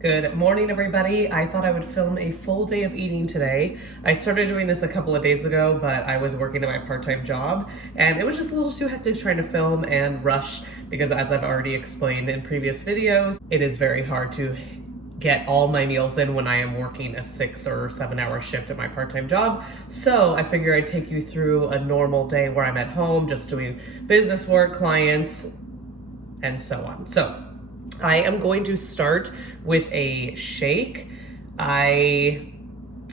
Good morning, everybody. I thought I would film a full day of eating today. I started doing this a couple of days ago, but I was working at my part-time job and it was just a little too hectic trying to film and rush because, as I've already explained in previous videos, it is very hard to get all my meals in when I am working a 6 or 7 hour shift at my part-time job. So I figure I'd take you through a normal day where I'm at home just doing business work, clients, and so on. So I am going to start with a shake. I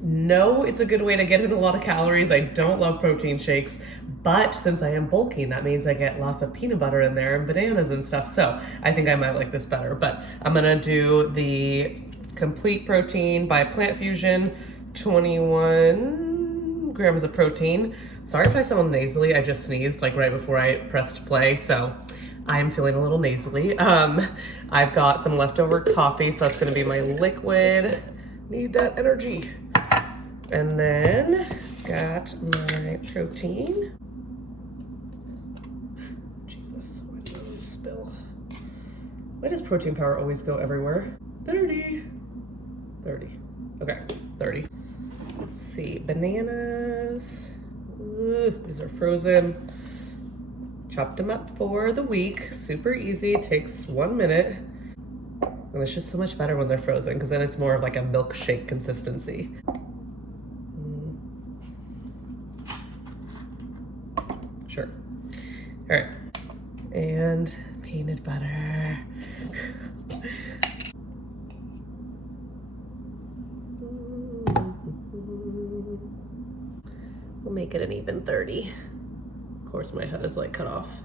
know it's a good way to get in a lot of calories. I don't love protein shakes, but since I am bulking, that means I get lots of peanut butter in there and bananas and stuff. So I think I might like this better, but I'm gonna do the complete protein by Plant Fusion, 21 grams of protein. Sorry if I sound nasally, I just sneezed like right before I pressed play, so I'm feeling a little nasally. I've got some leftover coffee, so that's gonna be my liquid. Need that energy. And then got my protein. Jesus, why does it always spill? Why does protein powder always go everywhere? 30. Okay, 30. Let's see, bananas. These are frozen. Chopped them up for the week. Super easy, it takes 1 minute. And it's just so much better when they're frozen because then it's more of like a milkshake consistency. Sure. All right. And peanut butter. We'll make it an even 30. Of course, my head is like cut off.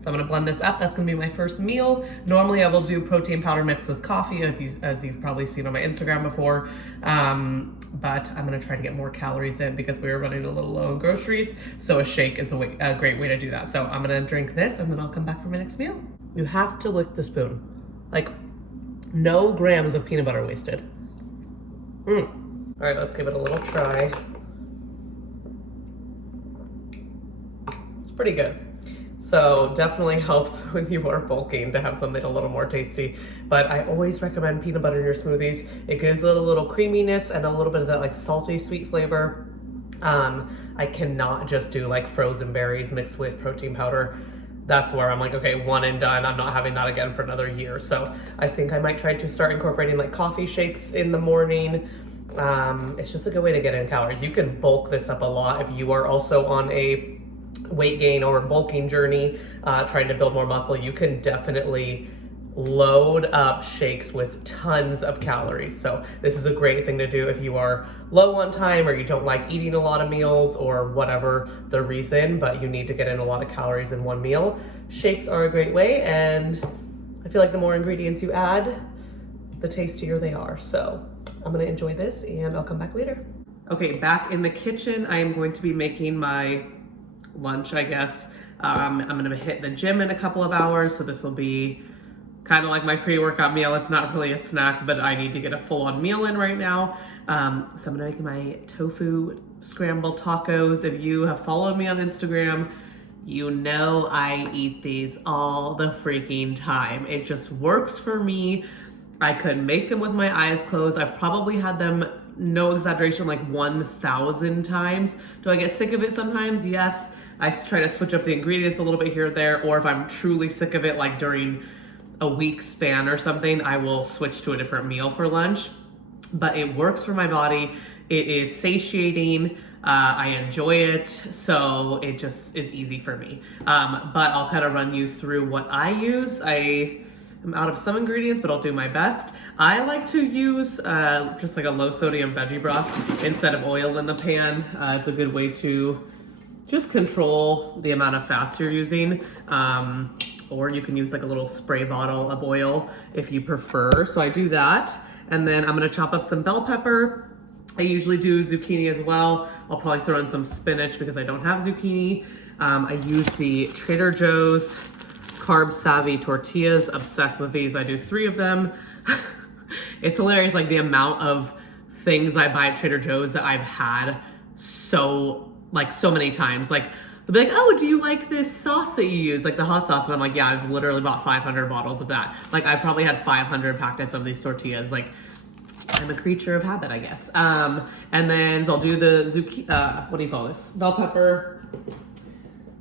So I'm gonna blend this up. That's gonna be my first meal. Normally I will do protein powder mixed with coffee, as you've probably seen on my Instagram before. But I'm gonna try to get more calories in because we were running a little low on groceries. So a shake is a great way to do that. So I'm gonna drink this and then I'll come back for my next meal. You have to lick the spoon. Like, no grams of peanut butter wasted. All right, let's give it a little try. It's pretty good. So definitely helps when you are bulking to have something a little more tasty. But I always recommend peanut butter in your smoothies. It gives it a little creaminess and a little bit of that like salty sweet flavor. I cannot just do like frozen berries mixed with protein powder. That's where I'm like, okay, one and done. I'm not having that again for another year. So I think I might try to start incorporating like coffee shakes in the morning. It's just a good way to get in calories. You can bulk this up a lot if you are also on a weight gain or bulking journey, trying to build more muscle. You can definitely load up shakes with tons of calories. So this is a great thing to do if you are low on time or you don't like eating a lot of meals or whatever the reason, but you need to get in a lot of calories in one meal. Shakes are a great way, and I feel like the more ingredients you add, the tastier they are. So I'm gonna enjoy this and I'll come back later. Okay, back in the kitchen, I am going to be making my lunch, I guess. I'm gonna hit the gym in a couple of hours, so this will be kind of like my pre-workout meal. It's not really a snack, but I need to get a full-on meal in right now. So I'm gonna make my tofu scramble tacos. If you have followed me on Instagram, you know I eat these all the freaking time. It just works for me. I could make them with my eyes closed. I've probably had them, no exaggeration, like 1,000 times. Do I get sick of it sometimes? Yes. I try to switch up the ingredients a little bit here or there, or if I'm truly sick of it, like during a week span or something, I will switch to a different meal for lunch. But it works for my body. It is satiating. I enjoy it, so it just is easy for me. But I'll kind of run you through what I use. I'm out of some ingredients, but I'll do my best. I like to use just like a low sodium veggie broth instead of oil in the pan. It's a good way to just control the amount of fats you're using. Or you can use like a little spray bottle of oil if you prefer. So I do that. And then I'm gonna chop up some bell pepper. I usually do zucchini as well. I'll probably throw in some spinach because I don't have zucchini. I use the Trader Joe's Carb Savvy tortillas. Obsessed with these. I do 3 of them. It's hilarious, like the amount of things I buy at Trader Joe's that I've had so many times. Like They'll be like, oh, do you like this sauce that you use, like the hot sauce? And I'm like, yeah, I've literally bought 500 bottles of that. Like, I've probably had 500 packets of these tortillas. Like, I'm a creature of habit, I guess. And then so I'll do the zucchini, what do you call this? Bell pepper.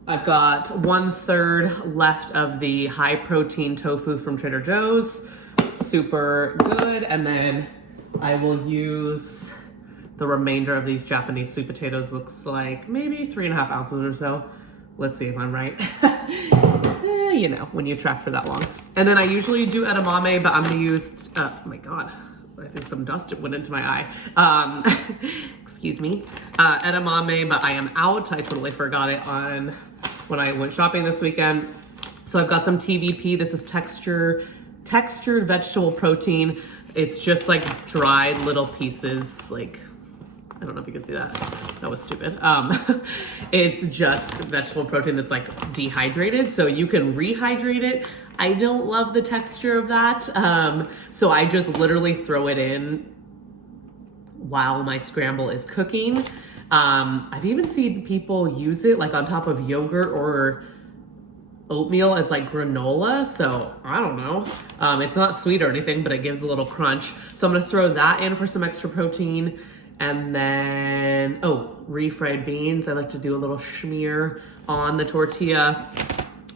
I've got 1/3 left of the high protein tofu from Trader Joe's. Super good. And then I will use the remainder of these Japanese sweet potatoes. Looks like maybe 3.5 ounces or so. Let's see if I'm right. You know, when you track for that long. And then I usually do edamame, but I'm gonna use, oh my God, I think some dust went into my eye. Excuse me. Edamame, but I am out. I totally forgot it on when I went shopping this weekend. So I've got some TVP. This is textured vegetable protein. It's just like dried little pieces, like, I don't know if you can see that. That was stupid. It's just vegetable protein that's like dehydrated, so you can rehydrate it. I don't love the texture of that, so I just literally throw it in while my scramble is cooking. I've even seen people use it like on top of yogurt or oatmeal as like granola, so I don't know. It's not sweet or anything, but it gives a little crunch. So I'm gonna throw that in for some extra protein. And then, oh, refried beans. I like to do a little smear on the tortilla.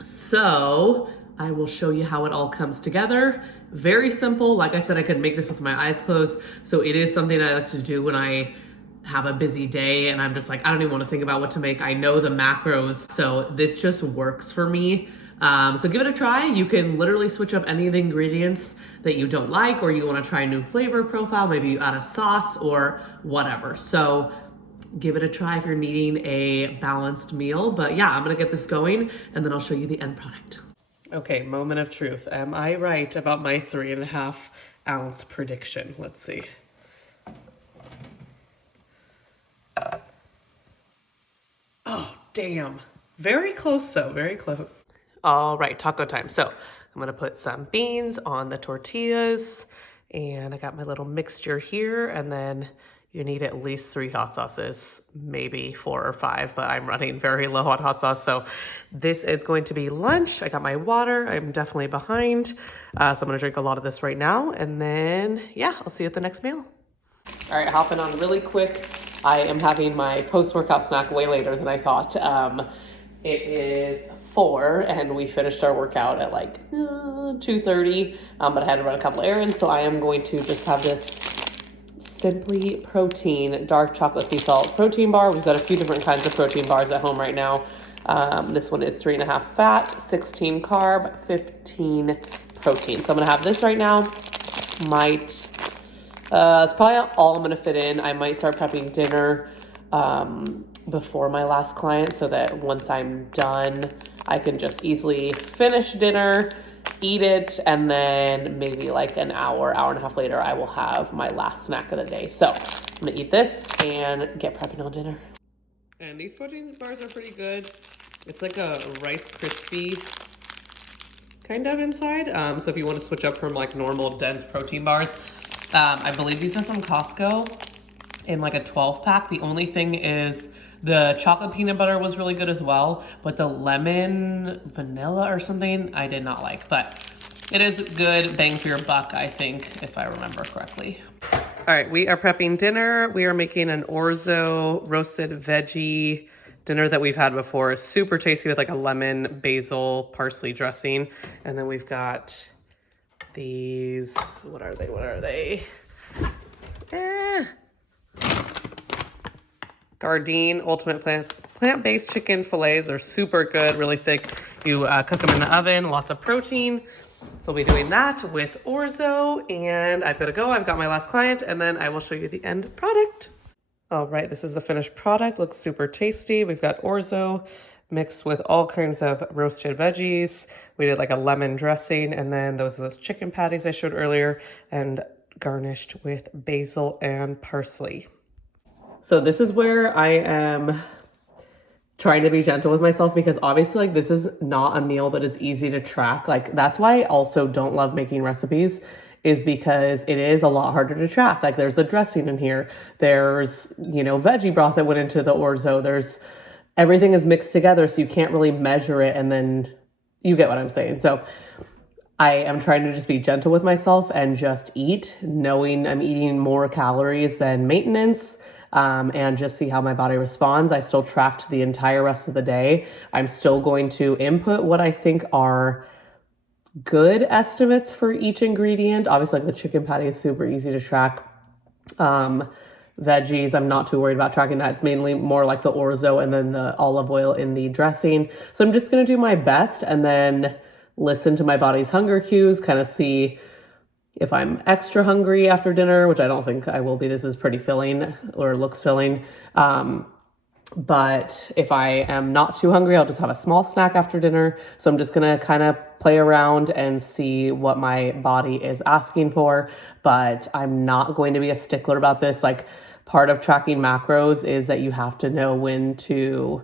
So I will show you how it all comes together. Very simple. Like I said, I could make this with my eyes closed. So it is something I like to do when I have a busy day and I'm just like, I don't even want to think about what to make. I know the macros, so this just works for me. So give it a try. You can literally switch up any of the ingredients that you don't like, or you want to try a new flavor profile. Maybe you add a sauce or whatever. So give it a try if you're needing a balanced meal. But yeah, I'm going to get this going and then I'll show you the end product. Okay, moment of truth. Am I right about my 3.5 ounce prediction? Let's see. Oh, damn. Very close though, very close. All right, taco time. So I'm gonna put some beans on the tortillas and I got my little mixture here, and then you need at least 3 hot sauces, maybe 4 or 5, but I'm running very low on hot sauce. So this is going to be lunch. I got my water. I'm definitely behind. So I'm gonna drink a lot of this right now, and then yeah, I'll see you at the next meal. All right, hopping on really quick. I am having my post-workout snack way later than I thought. It is 4 and we finished our workout at like 2:30, but I had to run a couple errands, so I am going to just have this Simply Protein dark chocolate sea salt protein bar. We've got a few different kinds of protein bars at home right now. This one is 3.5 fat, 16 carb, 15 protein. So I'm gonna have this right now. It's probably all I'm gonna fit in. I might start prepping dinner before my last client so that once I'm done, I can just easily finish dinner, eat it, and then maybe like an hour and a half later, I will have my last snack of the day. So I'm gonna eat this and get prepping on dinner. And these protein bars are pretty good. It's like a Rice Krispie kind of inside. So if you want to switch up from like normal dense protein bars, I believe these are from Costco in like a 12 pack. The only thing is the chocolate peanut butter was really good as well, but the lemon vanilla or something I did not like, but it is good bang for your buck, I think, if I remember correctly. All right, we are prepping dinner. We are making an orzo roasted veggie dinner that we've had before. It's super tasty with like a lemon, basil, parsley dressing. And then we've got these, what are they? Gardein Ultimate Plant-Based Chicken Fillets. They're super good, really thick. You cook them in the oven, lots of protein. So we'll be doing that with orzo, and I've got to go. I've got my last client, and then I will show you the end product. All right, this is the finished product. Looks super tasty. We've got orzo mixed with all kinds of roasted veggies. We did like a lemon dressing, and then those are those chicken patties I showed earlier, and garnished with basil and parsley. So this is where I am trying to be gentle with myself, because obviously like this is not a meal that is easy to track. Like that's why I also don't love making recipes, is because it is a lot harder to track. Like there's a dressing in here. There's, you know, veggie broth that went into the orzo. There's everything is mixed together, so you can't really measure it, and then you get what I'm saying. So I am trying to just be gentle with myself and just eat, knowing I'm eating more calories than maintenance, and just see how my body responds. I still tracked the entire rest of the day. I'm still going to input what I think are good estimates for each ingredient. Obviously, like the chicken patty is super easy to track. Veggies, I'm not too worried about tracking that. It's mainly more like the orzo and then the olive oil in the dressing. So I'm just going to do my best and then listen to my body's hunger cues, kind of see if I'm extra hungry after dinner, which I don't think I will be. This is pretty filling, or looks filling. But if I am not too hungry, I'll just have a small snack after dinner. So I'm just going to kind of play around and see what my body is asking for. But I'm not going to be a stickler about this. Like, part of tracking macros is that you have to know when to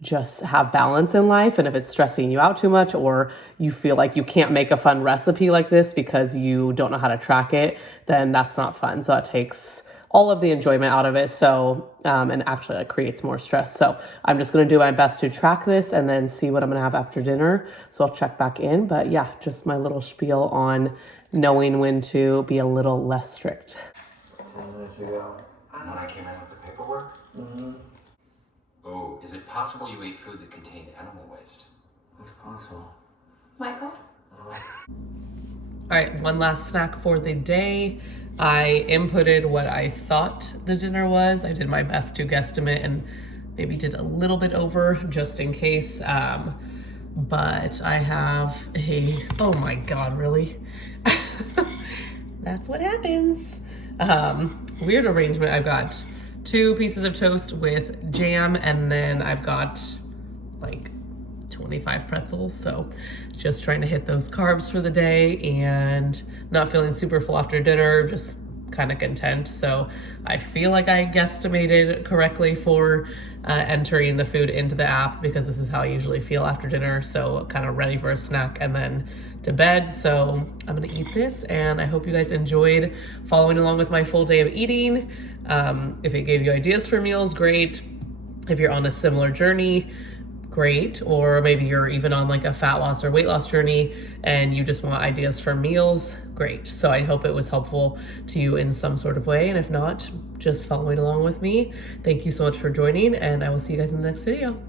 just have balance in life. And if it's stressing you out too much, or you feel like you can't make a fun recipe like this because you don't know how to track it, then that's not fun. So that takes all of the enjoyment out of it. So, and actually like creates more stress. So I'm just going to do my best to track this and then see what I'm going to have after dinner. So I'll check back in, but yeah, just my little spiel on knowing when to be a little less strict. 10 minutes ago. When I came in with the paperwork? Mm-hmm. Oh, is it possible you ate food that contained animal waste? It's possible. Michael? All right, one last snack for the day. I inputted what I thought the dinner was. I did my best to guesstimate and maybe did a little bit over just in case. But I have oh my God, really? That's what happens. Weird arrangement. I've got 2 pieces of toast with jam, and then I've got like 25 pretzels. So just trying to hit those carbs for the day and not feeling super full after dinner, just kind of content. So I feel like I guesstimated correctly for entering the food into the app, because this is how I usually feel after dinner. So kind of ready for a snack and then to bed. So I'm gonna eat this, and I hope you guys enjoyed following along with my full day of eating. If it gave you ideas for meals, great. If you're on a similar journey, great. Or maybe you're even on like a fat loss or weight loss journey and you just want ideas for meals, great. So I hope it was helpful to you in some sort of way. And if not, just following along with me. Thank you so much for joining, and I will see you guys in the next video.